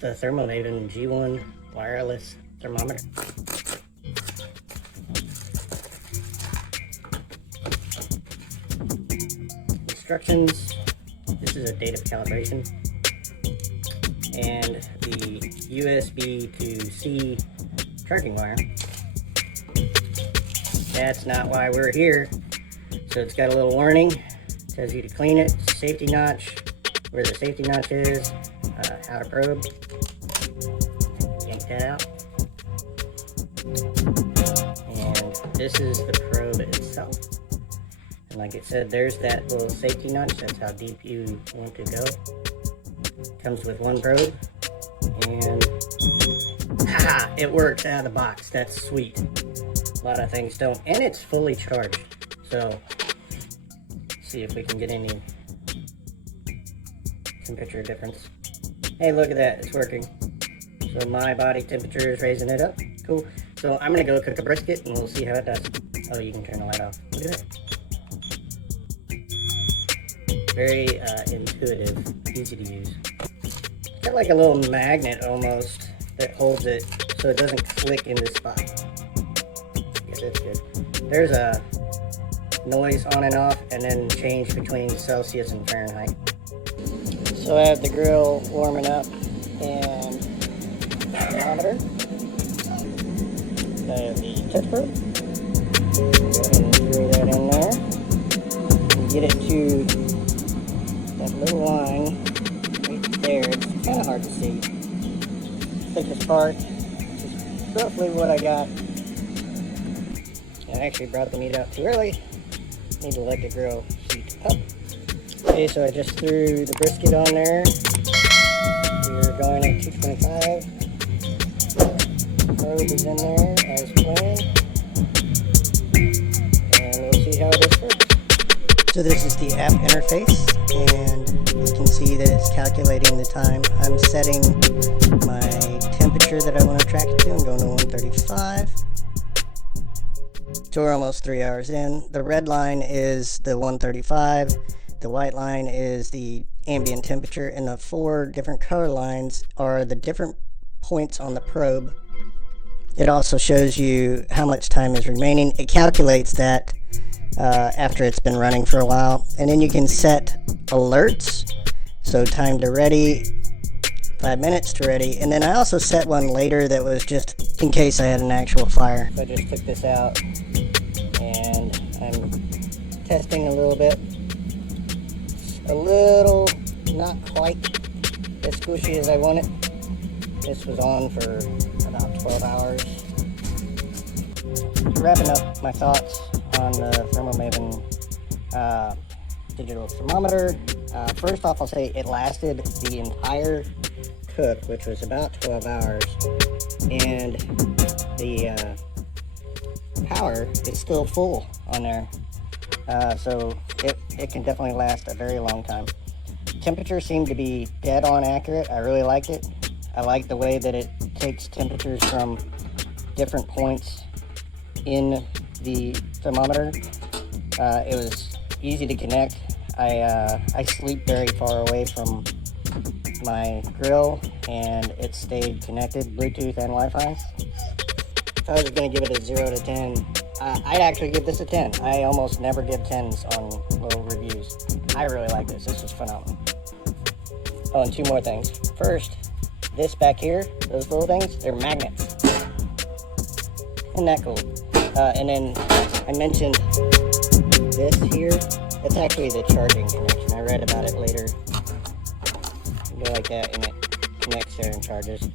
The Thermometer G1 wireless thermometer. Instructions. This is a date of calibration. And the USB to C charging wire. That's not why we're here. So it's got a little warning. It tells you to clean it. Safety notch. Where the safety notch is. How to probe. Yank that out. And this is the probe itself. And like it said, there's that little safety notch. That's how deep you want to go. Comes with one probe. And it works out of the box. That's sweet. A lot of things don't. And it's fully charged. So, see if we can get any temperature difference. Hey, look at that, it's working. So my body temperature is raising it up. Cool. So I'm gonna go cook a brisket and we'll see how it does. Oh, you can turn the light off. Look at that. Very intuitive, easy to use. It's got like a little magnet almost that holds it so it doesn't click in this spot. Yeah, that's good. There's a noise on and off and then change between Celsius and Fahrenheit. So I have the grill warming up and thermometer. I have the touch probe. Go ahead and throw that in there. And get it to that little line right there. It's kind of hard to see. Thickest part. This is roughly what I got. I actually brought the meat out too early. Need to let the grill heat up. Okay, so I just threw the brisket on there. We're going at 225. Probe is in there as planned. And we'll see how this works. So this is the app interface, and you can see that it's calculating the time. I'm setting my temperature that I want to track it to. I'm going to 135. So we're almost 3 hours in. The red line is the 135. The white line is the ambient temperature, and the 4 different color lines are the different points on the probe. It also shows you how much time is remaining. It calculates that after it's been running for a while. And then you can set alerts. So time to ready, 5 minutes to ready. And then I also set one later that was just in case I had an actual fire. So I just took this out and I'm testing a little bit. A little, not quite as squishy as I want it. This was on for about 12 hours. Wrapping up my thoughts on the Thermometer digital thermometer. First off, I'll say it lasted the entire cook, which was about 12 hours. And the power is still full on there. So it can definitely last a very long time. Temperature seemed to be dead on accurate. I really like it. I like the way that it takes temperatures from different points in the thermometer. It was easy to connect. I sleep very far away from my grill and it stayed connected, Bluetooth and Wi-Fi. If I was going to give it a 0 to 10, I'd actually give this a 10. I almost never give 10s on little reviews. I really like this. This is phenomenal. Oh, and 2 more things. First, this back here, those little things, they're magnets. Isn't that cool? And then I mentioned this here. That's actually the charging connection. I read about it later. You go like that and it connects there and charges.